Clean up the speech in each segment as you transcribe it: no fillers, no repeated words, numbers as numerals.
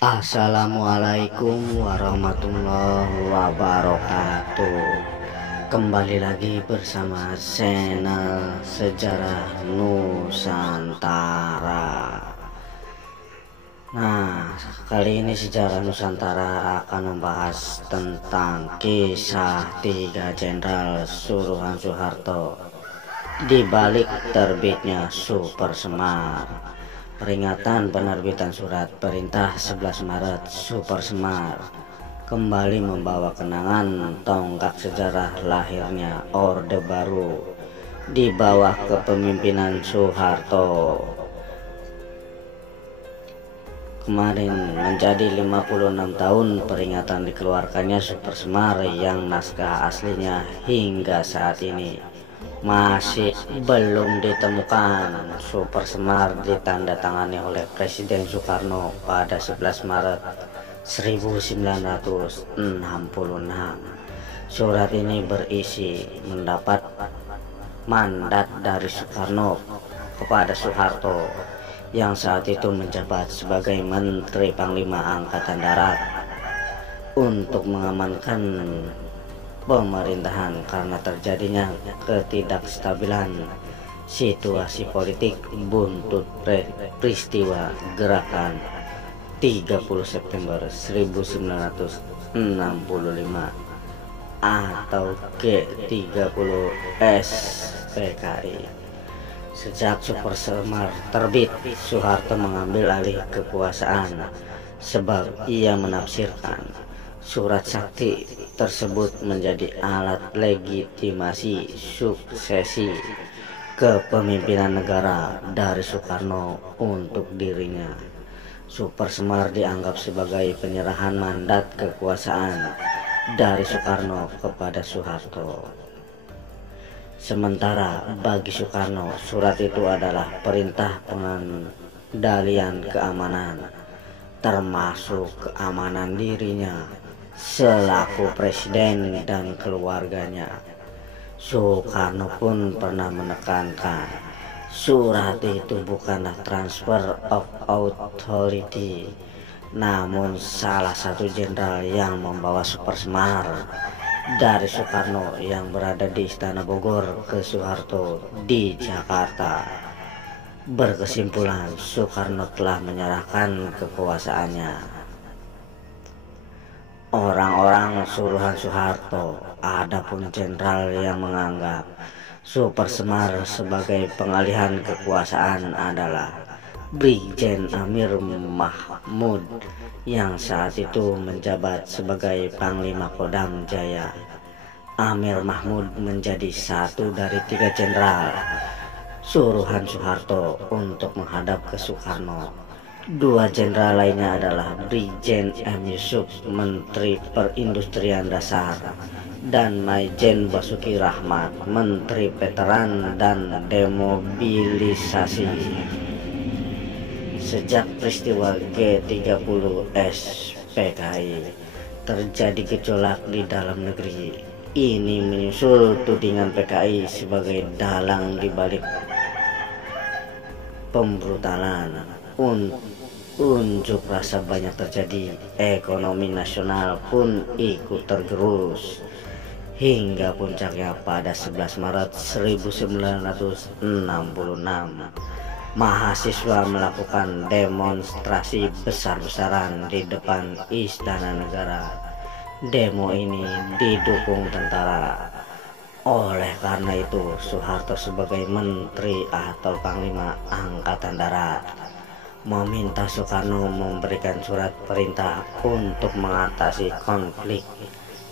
Assalamualaikum warahmatullahi wabarakatuh. Kembali lagi bersama channel Sejarah Nusantara. Nah, kali ini Sejarah Nusantara akan membahas tentang kisah 3 jenderal suruhan Soeharto di balik terbitnya Super Semar. Peringatan penerbitan surat perintah 11 Maret Super Semar kembali membawa kenangan tonggak sejarah lahirnya Orde Baru di bawah kepemimpinan Soeharto. Kemarin menjadi 56 tahun peringatan dikeluarkannya Super Semar yang naskah aslinya hingga saat ini masih belum ditemukan. Super Semar ditandatangani oleh Presiden Soekarno pada 11 Maret 1966. Surat ini berisi mendapat mandat dari Soekarno kepada Soeharto yang saat itu menjabat sebagai Menteri Panglima Angkatan Darat untuk mengamankan pemerintahan karena terjadinya ketidakstabilan situasi politik buntut peristiwa gerakan 30 September 1965 atau G30S PKI. Sejak Super Semar terbit, Soeharto mengambil alih kekuasaan sebab ia menafsirkan surat sakti tersebut menjadi alat legitimasi suksesi kepemimpinan negara dari Soekarno untuk dirinya. Super Semar dianggap sebagai penyerahan mandat kekuasaan dari Soekarno kepada Soeharto. Sementara bagi Soekarno, surat itu adalah perintah pengendalian keamanan, termasuk keamanan dirinya selaku presiden dan keluarganya. Soekarno pun pernah menekankan surat itu bukanlah transfer of authority, namun salah satu jenderal yang membawa Super Semar dari Soekarno yang berada di Istana Bogor ke Soeharto di Jakarta. Berkesimpulan, Soekarno telah menyerahkan kekuasaannya. Orang-orang suruhan Soeharto, adapun jenderal yang menganggap Super Semar sebagai pengalihan kekuasaan adalah Brigjen Amir Mahmud yang saat itu menjabat sebagai Panglima Kodam Jaya. Amir Mahmud menjadi satu dari 3 jenderal suruhan Soeharto untuk menghadap ke Soekarno. 2 jenderal lainnya adalah Brigjen M. Yusuf, Menteri Perindustrian Dasar, dan Maijen Basuki Rahmat, Menteri Veteran dan Demobilisasi. Sejak peristiwa G30S PKI terjadi gejolak di dalam negeri. Ini menyusul tudingan PKI sebagai dalang di balik pembrutalan. Unjuk rasa banyak terjadi, ekonomi nasional pun ikut tergerus hingga puncaknya pada 11 Maret 1966. Mahasiswa melakukan demonstrasi besar-besaran di depan Istana Negara. Demo ini didukung tentara. Oleh karena itu, Soeharto sebagai Menteri atau Panglima Angkatan Darat meminta Soekarno memberikan surat perintah untuk mengatasi konflik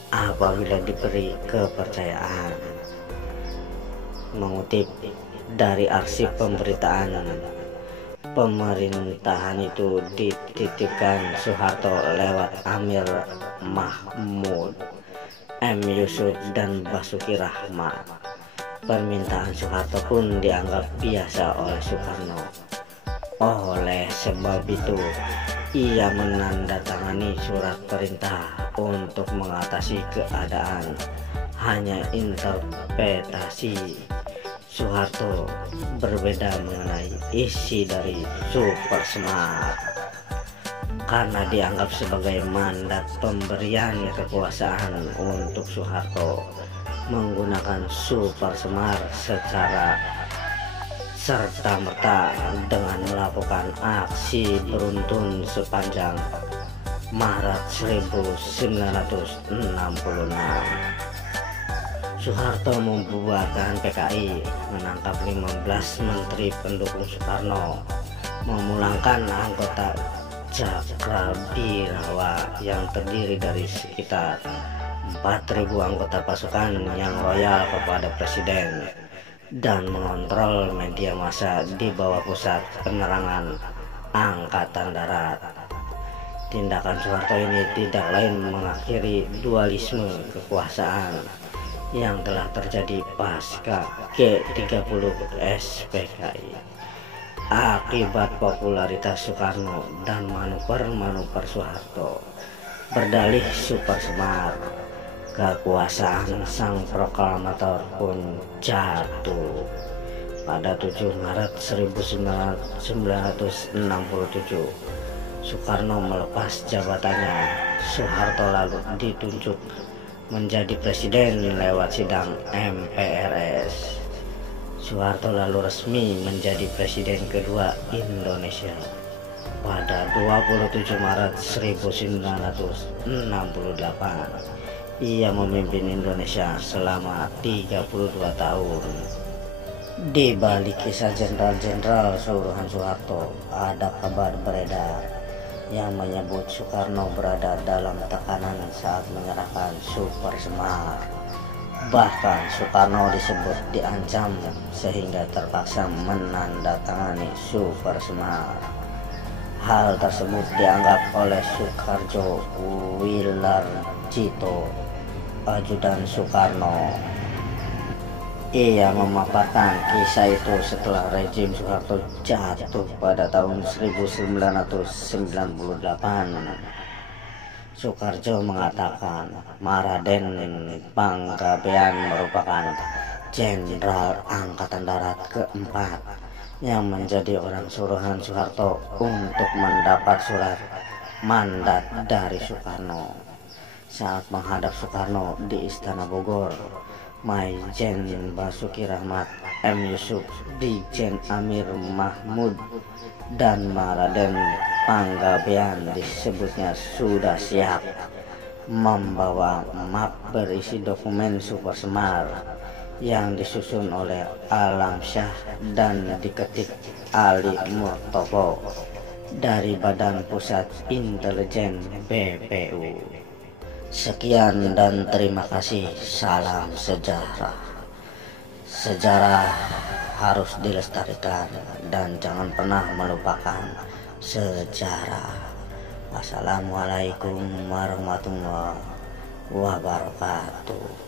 apabila diberi kepercayaan. Mengutip dari arsip pemberitaan, pemerintahan itu dititipkan Soeharto lewat Amir Mahmud, M. Yusuf, dan Basuki Rahmat. Permintaan Soeharto pun dianggap biasa oleh Soekarno. Oleh sebab itu, ia menandatangani surat perintah untuk mengatasi keadaan. Hanya interpretasi Soeharto berbeda mengenai isi dari Super Semar. karena dianggap sebagai mandat pemberian kekuasaan untuk Soeharto menggunakan Super Semar secara serta-merta dengan melakukan aksi beruntun sepanjang Maret 1966. Soeharto membubarkan PKI, menangkap 15 menteri pendukung Soekarno, memulangkan anggota Cakrabirawa yang terdiri dari sekitar 4.000 anggota pasukan yang loyal kepada presiden, dan mengontrol media massa di bawah Pusat Penerangan Angkatan Darat. Tindakan Soeharto ini tidak lain mengakhiri dualisme kekuasaan yang telah terjadi pasca G30 SPKI. Akibat popularitas Soekarno dan manuver-manuver Soeharto berdalih Super Semar, kekuasaan sang proklamator pun jatuh. Pada 7 Maret 1967, Soekarno melepas jabatannya. Soeharto lalu ditunjuk menjadi presiden lewat sidang MPRS. Soeharto lalu resmi menjadi presiden kedua Indonesia pada 27 Maret 1968. Ia memimpin Indonesia selama 32 tahun. Di balik kisah jenderal-jenderal suruhan Soeharto, ada kabar beredar yang menyebut Soekarno berada dalam tekanan saat menyerahkan Super Semar. Bahkan Soekarno disebut diancam sehingga terpaksa menandatangani Super Semar. Hal tersebut dianggap oleh Soekarjo Wilarjito, ajudan Soekarno. Ia memaparkan kisah itu setelah rezim Soeharto jatuh pada tahun 1998. Soekarjo mengatakan Maraden Panggabean merupakan jenderal angkatan darat keempat yang menjadi orang suruhan Soeharto untuk mendapat surat mandat dari Soekarno. Saat menghadap Soekarno di Istana Bogor, Maijen Basuki Rahmat, M. Yusuf, Brigjen Amir Mahmud, dan Maraden Panggabean disebutnya sudah siap membawa map berisi dokumen Super Semar yang disusun oleh Alam Syah dan diketik Ali Murtopo dari Badan Pusat Intelijen BPU. Sekian dan terima kasih. Salam sejarah. Sejarah harus dilestarikan dan jangan pernah melupakan sejarah. Wassalamualaikum warahmatullahi wabarakatuh.